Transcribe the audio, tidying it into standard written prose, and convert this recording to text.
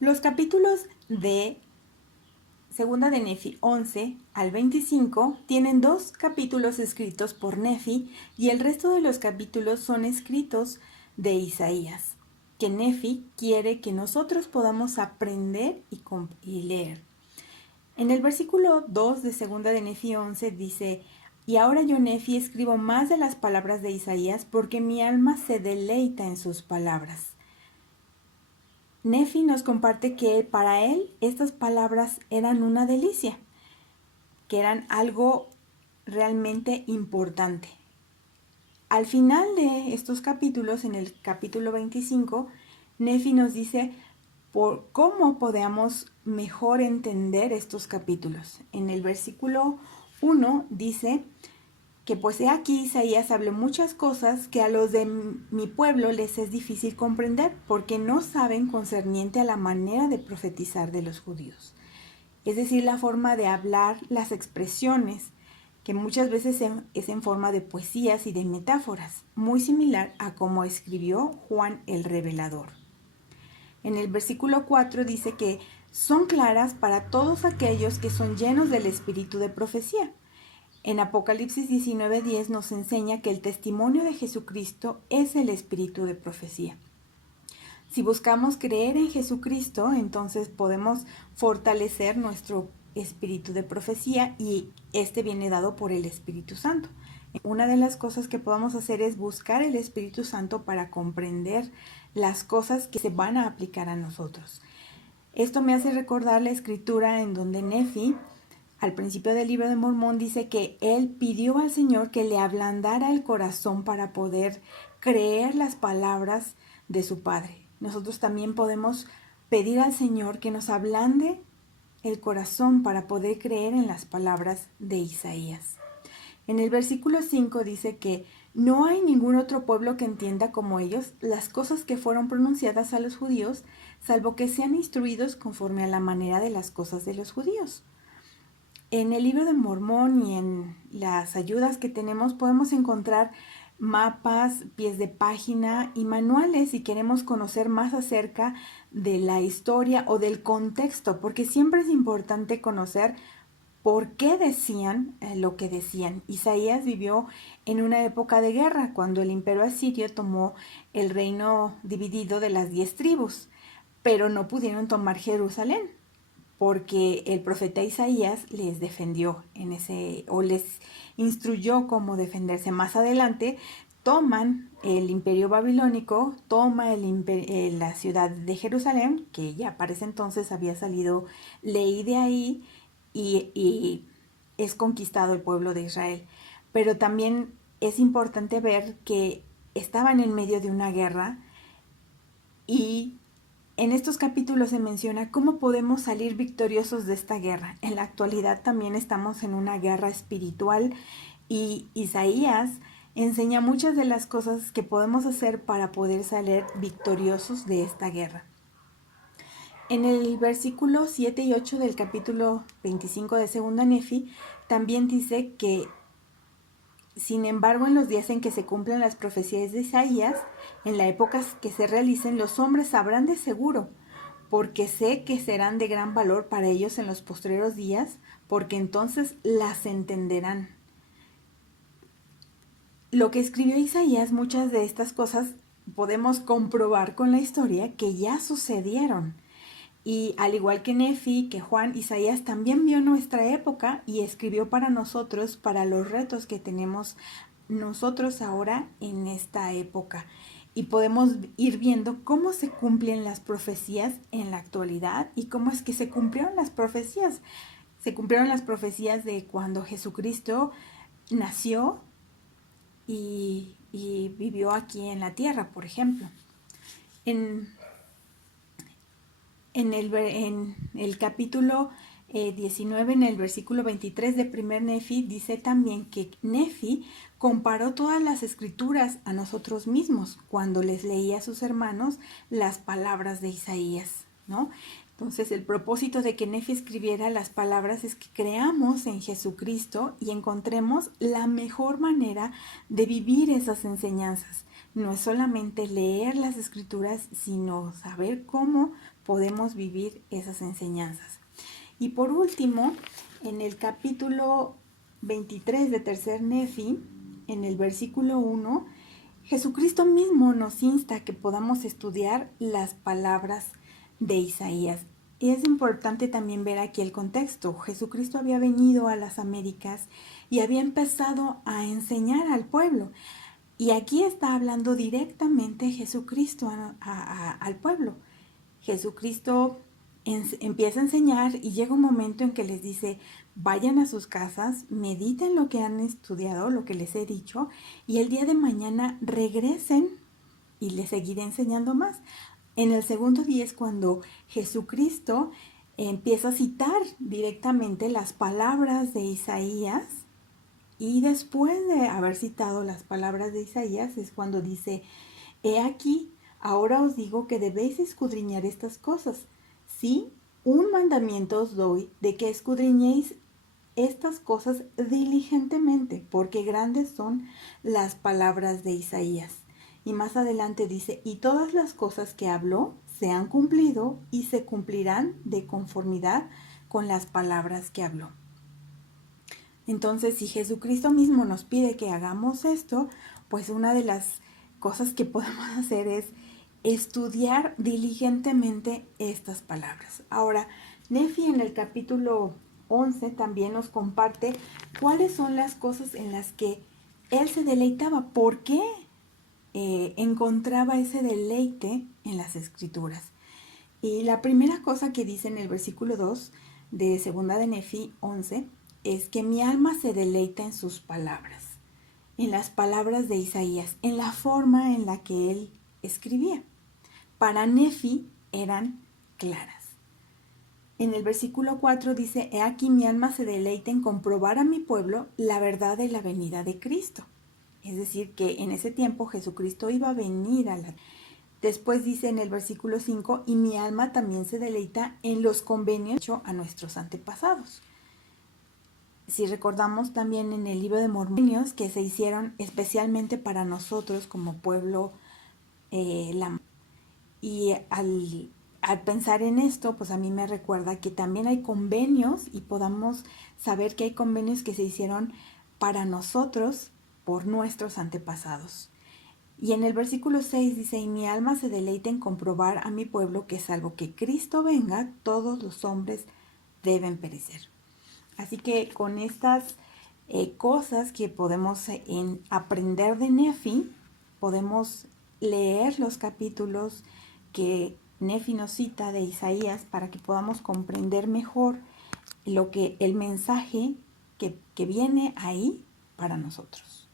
Los capítulos de Segunda de Nefi 11 al 25 tienen 2 capítulos escritos por Nefi y el resto de los capítulos son escritos de Isaías, que Nefi quiere que nosotros podamos aprender y leer. En el versículo 2 de Segunda de Nefi 11 dice: y ahora yo, Nefi, escribo más de las palabras de Isaías porque mi alma se deleita en sus palabras. Nefi nos comparte que para él estas palabras eran una delicia, que eran algo realmente importante. Al final de estos capítulos, en el capítulo 25, Nefi nos dice por cómo podamos mejor entender estos capítulos. En el versículo 1 dice que pues he aquí Isaías habló muchas cosas que a los de mi pueblo les es difícil comprender, porque no saben concerniente a la manera de profetizar de los judíos. Es decir, la forma de hablar, las expresiones, que muchas veces es en forma de poesías y de metáforas, muy similar a como escribió Juan el Revelador. En el versículo 4 dice que son claras para todos aquellos que son llenos del espíritu de profecía. En Apocalipsis 19:10 nos enseña que el testimonio de Jesucristo es el espíritu de profecía. Si buscamos creer en Jesucristo, entonces podemos fortalecer nuestro espíritu de profecía y este viene dado por el Espíritu Santo. Una de las cosas que podemos hacer es buscar el Espíritu Santo para comprender las cosas que se van a aplicar a nosotros. Esto me hace recordar la escritura en donde Nefi, al principio del libro de Mormón, dice que él pidió al Señor que le ablandara el corazón para poder creer las palabras de su Padre. Nosotros también podemos pedir al Señor que nos ablande el corazón para poder creer en las palabras de Isaías. En el versículo 5 dice que no hay ningún otro pueblo que entienda como ellos las cosas que fueron pronunciadas a los judíos, salvo que sean instruidos conforme a la manera de las cosas de los judíos. En el libro de Mormón y en las ayudas que tenemos podemos encontrar mapas, pies de página y manuales si queremos conocer más acerca de la historia o del contexto, porque siempre es importante conocer por qué decían lo que decían. Isaías vivió en una época de guerra, cuando el imperio asirio tomó el reino dividido de las 10 tribus, pero no pudieron tomar Jerusalén, porque el profeta Isaías les defendió o les instruyó cómo defenderse. Más adelante toman el imperio babilónico, toma la ciudad de Jerusalén, que ya para ese entonces había salido ley de ahí, y es conquistado el pueblo de Israel. Pero también es importante ver que estaban en medio de una guerra y en estos capítulos se menciona cómo podemos salir victoriosos de esta guerra. En la actualidad también estamos en una guerra espiritual y Isaías enseña muchas de las cosas que podemos hacer para poder salir victoriosos de esta guerra. En el versículo 7 y 8 del capítulo 25 de Segunda Nefi también dice que sin embargo, en los días en que se cumplan las profecías de Isaías, en la época que se realicen, los hombres sabrán de seguro, porque sé que serán de gran valor para ellos en los postreros días, porque entonces las entenderán. Lo que escribió Isaías, muchas de estas cosas podemos comprobar con la historia que ya sucedieron. Y al igual que Nefi, que Juan, Isaías también vio nuestra época y escribió para nosotros, para los retos que tenemos nosotros ahora en esta época. Y podemos ir viendo cómo se cumplen las profecías en la actualidad y cómo es que se cumplieron las profecías. Se cumplieron las profecías de cuando Jesucristo nació y vivió aquí en la tierra, por ejemplo. En el capítulo 19, en el versículo 23 de primer Nefi, dice también que Nefi comparó todas las escrituras a nosotros mismos cuando les leía a sus hermanos las palabras de Isaías, ¿no? Entonces, el propósito de que Nefi escribiera las palabras es que creamos en Jesucristo y encontremos la mejor manera de vivir esas enseñanzas. No es solamente leer las escrituras, sino saber cómo podemos vivir esas enseñanzas. Y por último, en el capítulo 23 de Tercer Nefi, en el versículo 1, Jesucristo mismo nos insta a que podamos estudiar las palabras de Isaías. Y es importante también ver aquí el contexto. Jesucristo había venido a las Américas y había empezado a enseñar al pueblo. Y aquí está hablando directamente Jesucristo al pueblo. Jesucristo empieza a enseñar y llega un momento en que les dice, vayan a sus casas, mediten lo que han estudiado, lo que les he dicho, y el día de mañana regresen y les seguiré enseñando más. En el segundo día es cuando Jesucristo empieza a citar directamente las palabras de Isaías, y después de haber citado las palabras de Isaías es cuando dice, he aquí, ahora os digo que debéis escudriñar estas cosas. Sí, un mandamiento os doy de que escudriñéis estas cosas diligentemente, porque grandes son las palabras de Isaías. Y más adelante dice, y todas las cosas que habló se han cumplido y se cumplirán de conformidad con las palabras que habló. Entonces, si Jesucristo mismo nos pide que hagamos esto, pues una de las cosas que podemos hacer es estudiar diligentemente estas palabras. Ahora, Nefi en el capítulo 11 también nos comparte cuáles son las cosas en las que él se deleitaba, por qué encontraba ese deleite en las escrituras. Y la primera cosa que dice en el versículo 2 de segunda de Nefi 11 es que mi alma se deleita en sus palabras, en las palabras de Isaías, en la forma en la que él escribía. Para Nefi eran claras. En el versículo 4 dice, he aquí mi alma se deleita en comprobar a mi pueblo la verdad de la venida de Cristo. Es decir, que en ese tiempo Jesucristo iba a venir a la... Después dice en el versículo 5, y mi alma también se deleita en los convenios hechos a nuestros antepasados. Si recordamos también en el libro de Mormonios que se hicieron especialmente para nosotros como pueblo, y al pensar en esto, pues a mí me recuerda que también hay convenios y podamos saber que hay convenios que se hicieron para nosotros por nuestros antepasados. Y en el versículo 6 dice, y mi alma se deleita en comprobar a mi pueblo que salvo que Cristo venga, todos los hombres deben perecer. Así que con estas cosas que podemos aprender de Nefi, podemos leer los capítulos que Nefi nos cita de Isaías para que podamos comprender mejor el mensaje que viene ahí para nosotros.